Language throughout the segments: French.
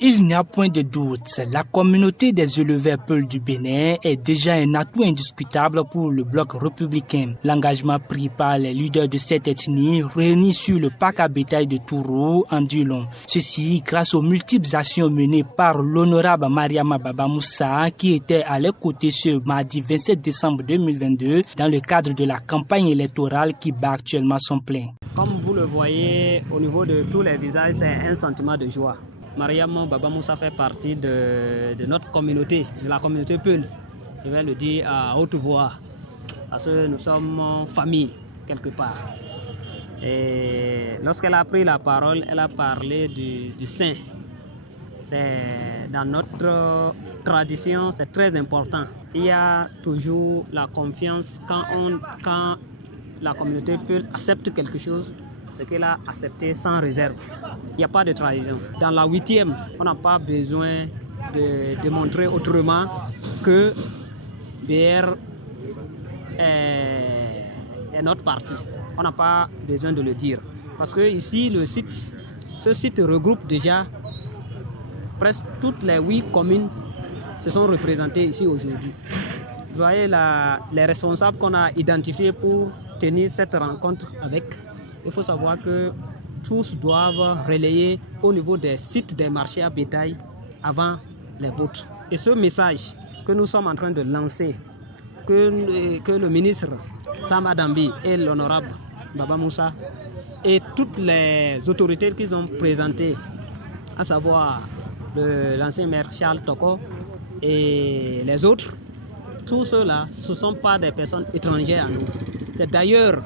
Il n'y a point de doute, la communauté des éleveurs Peuls du Bénin est déjà un atout indiscutable pour le bloc républicain. L'engagement pris par les leaders de cette ethnie réunis sur le parc à bétail de Tourou en dit long. Ceci grâce aux multiples actions menées par l'honorable Mariama Baba Moussa qui était à leur côté ce mardi 27 décembre 2022 dans le cadre de la campagne électorale qui bat actuellement son plein. Comme vous le voyez au niveau de tous les visages, c'est un sentiment de joie. Mariam Baba Moussa fait partie de notre communauté, de la communauté Peul. Je vais le dire à haute voix, parce que nous sommes famille quelque part. Et lorsqu'elle a pris la parole, elle a parlé du saint. C'est dans notre tradition, c'est très important. Il y a toujours la confiance quand la communauté Peul accepte quelque chose. Ce qu'elle a accepté sans réserve. Il n'y a pas de trahison. Dans la 8e, on n'a pas besoin de démontrer autrement que BR est notre parti. On n'a pas besoin de le dire. Parce que ici, ce site regroupe déjà presque toutes les 8 communes se sont représentées ici aujourd'hui. Vous voyez les responsables qu'on a identifiés pour tenir cette rencontre avec. Il faut savoir que tous doivent relayer au niveau des sites des marchés à bétail avant les votes. Et ce message que nous sommes en train de lancer, que le ministre Sam Adambi et l'honorable Baba Moussa et toutes les autorités qu'ils ont présentées, à savoir l'ancien maire Charles Toko et les autres, tous ceux-là, ce ne sont pas des personnes étrangères à nous. C'est d'ailleurs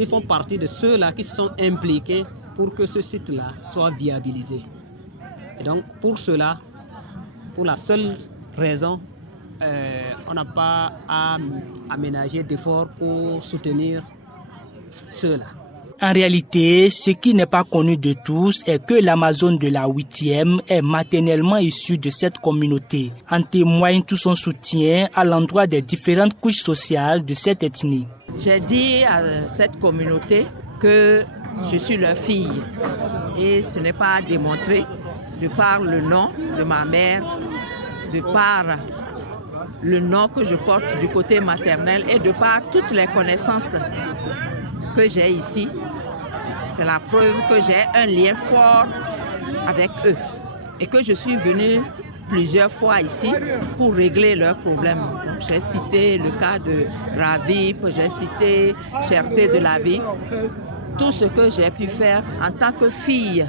ils font partie de ceux-là qui se sont impliqués pour que ce site-là soit viabilisé. Et donc, pour cela, pour la seule raison, on n'a pas à aménager d'efforts pour soutenir ceux-là. En réalité, ce qui n'est pas connu de tous est que l'Amazone de la 8e est maternellement issue de cette communauté. En témoigne tout son soutien à l'endroit des différentes couches sociales de cette ethnie. J'ai dit à cette communauté que je suis leur fille et ce n'est pas à démontrer de par le nom de ma mère, de par le nom que je porte du côté maternel et de par toutes les connaissances que j'ai ici. C'est la preuve que j'ai un lien fort avec eux et que je suis venue plusieurs fois ici pour régler leurs problèmes. J'ai cité le cas de Ravip, j'ai cité Cherté de la vie. Tout ce que j'ai pu faire en tant que fille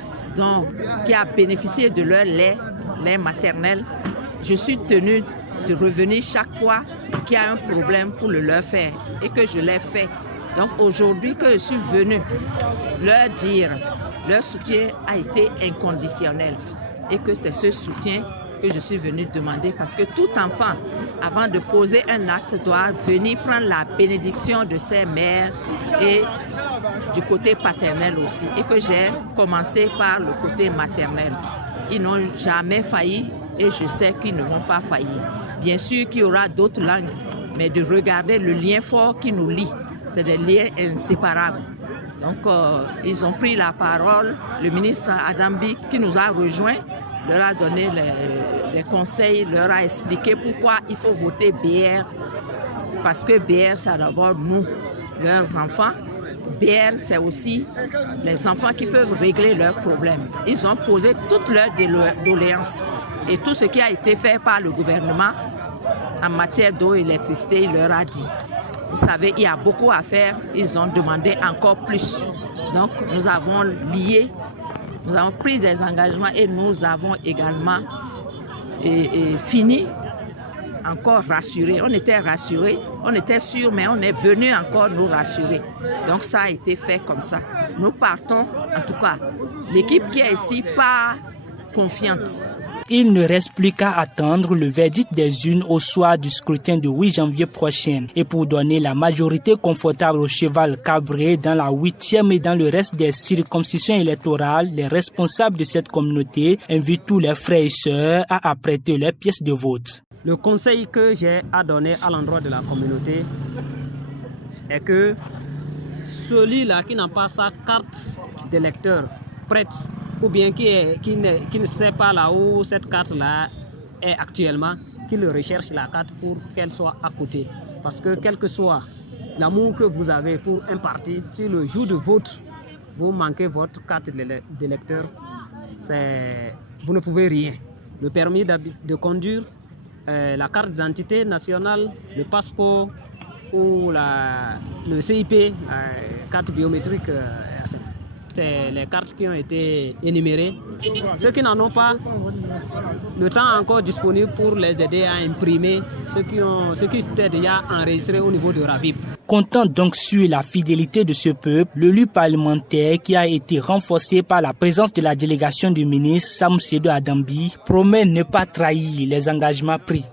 qui a bénéficié de leur lait maternel, je suis tenue de revenir chaque fois qu'il y a un problème pour le leur faire et que je l'ai fait. Donc aujourd'hui que je suis venue leur dire, leur soutien a été inconditionnel et que c'est ce soutien que je suis venue demander parce que tout enfant, avant de poser un acte, doit venir prendre la bénédiction de ses mères et du côté paternel aussi. Et que j'ai commencé par le côté maternel. Ils n'ont jamais failli et je sais qu'ils ne vont pas faillir. Bien sûr qu'il y aura d'autres langues, mais de regarder le lien fort qui nous lie. C'est des liens inséparables. Donc, ils ont pris la parole. Le ministre Adambi, qui nous a rejoints, leur a donné les conseils, leur a expliqué pourquoi il faut voter BR. Parce que BR, c'est d'abord nous, leurs enfants. BR, c'est aussi les enfants qui peuvent régler leurs problèmes. Ils ont posé toutes leurs doléances. Et tout ce qui a été fait par le gouvernement en matière d'eau et d'électricité, il leur a dit. Vous savez, il y a beaucoup à faire. Ils ont demandé encore plus. Donc, nous avons lié, nous avons pris des engagements et nous avons également fini, encore rassurés. On était rassurés, on était sûrs, mais on est venu encore nous rassurer. Donc, ça a été fait comme ça. Nous partons, en tout cas, l'équipe qui est ici part confiante. Il ne reste plus qu'à attendre le verdict des urnes au soir du scrutin de 8 janvier prochain. Et pour donner la majorité confortable au cheval cabré dans la 8e et dans le reste des circonscriptions électorales, les responsables de cette communauté invitent tous les frères et sœurs à apprêter leurs pièces de vote. Le conseil que j'ai à donner à l'endroit de la communauté est que celui-là qui n'a pas sa carte d'électeur prête ou bien qui ne sait pas là où cette carte-là est actuellement, qu'il recherche la carte pour qu'elle soit à côté. Parce que quel que soit l'amour que vous avez pour un parti, si le jour de vote, vous manquez votre carte d'électeur, vous ne pouvez rien. Le permis de conduire, la carte d'identité nationale, le passeport ou le CIP, carte biométrique, c'est les cartes qui ont été énumérées. Ceux qui n'en ont pas, le temps est encore disponible pour les aider à imprimer ceux qui étaient déjà enregistrés au niveau de Ravib. Comptant donc sur la fidélité de ce peuple, le lieu parlementaire qui a été renforcé par la présence de la délégation du ministre Sam Seydou Adambi promet ne pas trahir les engagements pris.